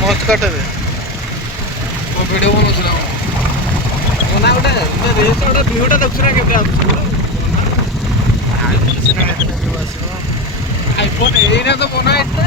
मस्त काटते ଭିଡ଼ିଓ ବନଉଛି ନା ନା ଗୋଟେ ରେସ୍ ଗୋଟେ ଭିଉଟା ଦେଖୁଛୁ ନା କେମିତି ଆସୁଛି ଆଇଫୋନ୍ ସିନା ଏତେ ଭିଉ ଆସିବ ଆଇଫୋନ୍ ଏଇଟା ତ ବନା ହେଇଥିଲା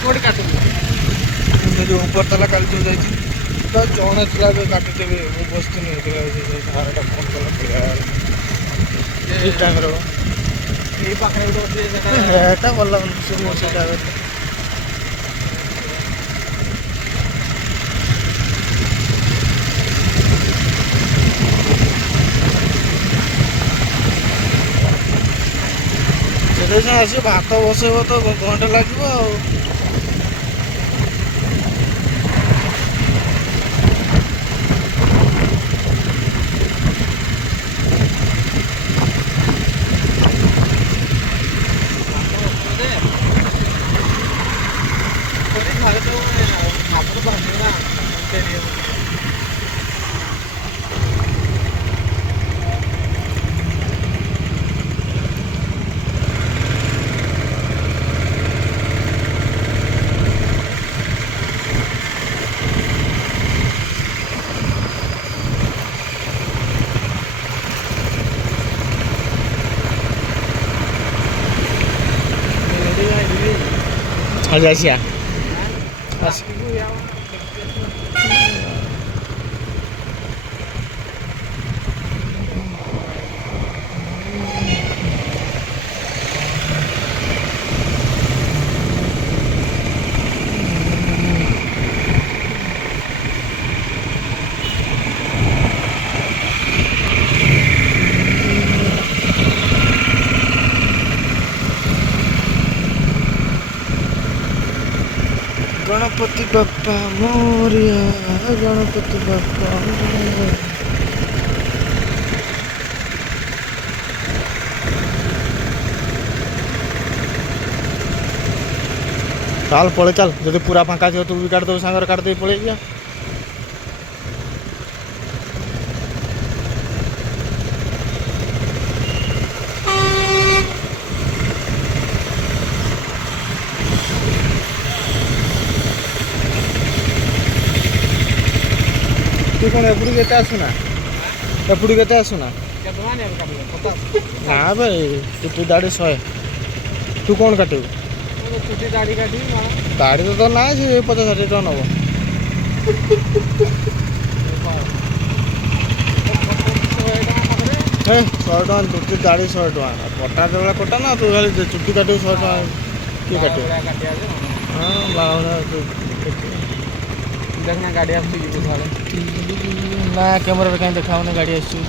କୋଉଠି କାଟୁଛୁ ଯେଉଁ ଉପର ତାଲା କାଲି ଯେଉଁ ଯାଇଛି ତ ଜଣେ ଥିଲା ଏବେ କାଟୁଥିବି ମୁଁ ବସିଥିଲି ସାରଟା ଫୋନ୍ କଲା ଠିକ୍ ଟାଇମ୍ରେ ଏଇ ପାଖରେ ଗୋଟେ ଅଛି ଏଟା ଭଲ ଲାଗୁନି ସେ ମୋ ସେଇଟା ସେଠି ଆସି ଭାତ ବସେଇବ ତ ଘଣ୍ଟେ ଲାଗିବ ଆଉ ଆଜି ଆସିଆ गणपति बाप्पा मोरिया गणपति बाप्पा चल पड़े चल जो पूरा फांका थी तू भी काट दो सांगर काट दे पड़े गया तू कौन एपड़ी के आसुना एपड़ी के आसुना ना भाई चुटी दाढ़ी 100 तू कौन काटू चुटी दाढ़ी काटी दाढ़ी तो ना 50-60 टका नब 100 ଟଙ୍କା ଚୁଟି ଦାଢ଼ି 100 ଟଙ୍କା କଟା ଦେଲା କଟା ନା ତୁ ଖାଲି ଚୁଟି କାଟିବୁ 100 ଟଙ୍କା କିଏ କାଟିବ କାଟିବା ଯେ ହଁ ବାଳ ଦେଖନା ଗାଡ଼ି ଆସୁଛି କି ବୁଝାଲେ ନା କ୍ୟାମେରାରେ କାହିଁ ଦେଖାଉନି ଗାଡ଼ି ଆସୁଛି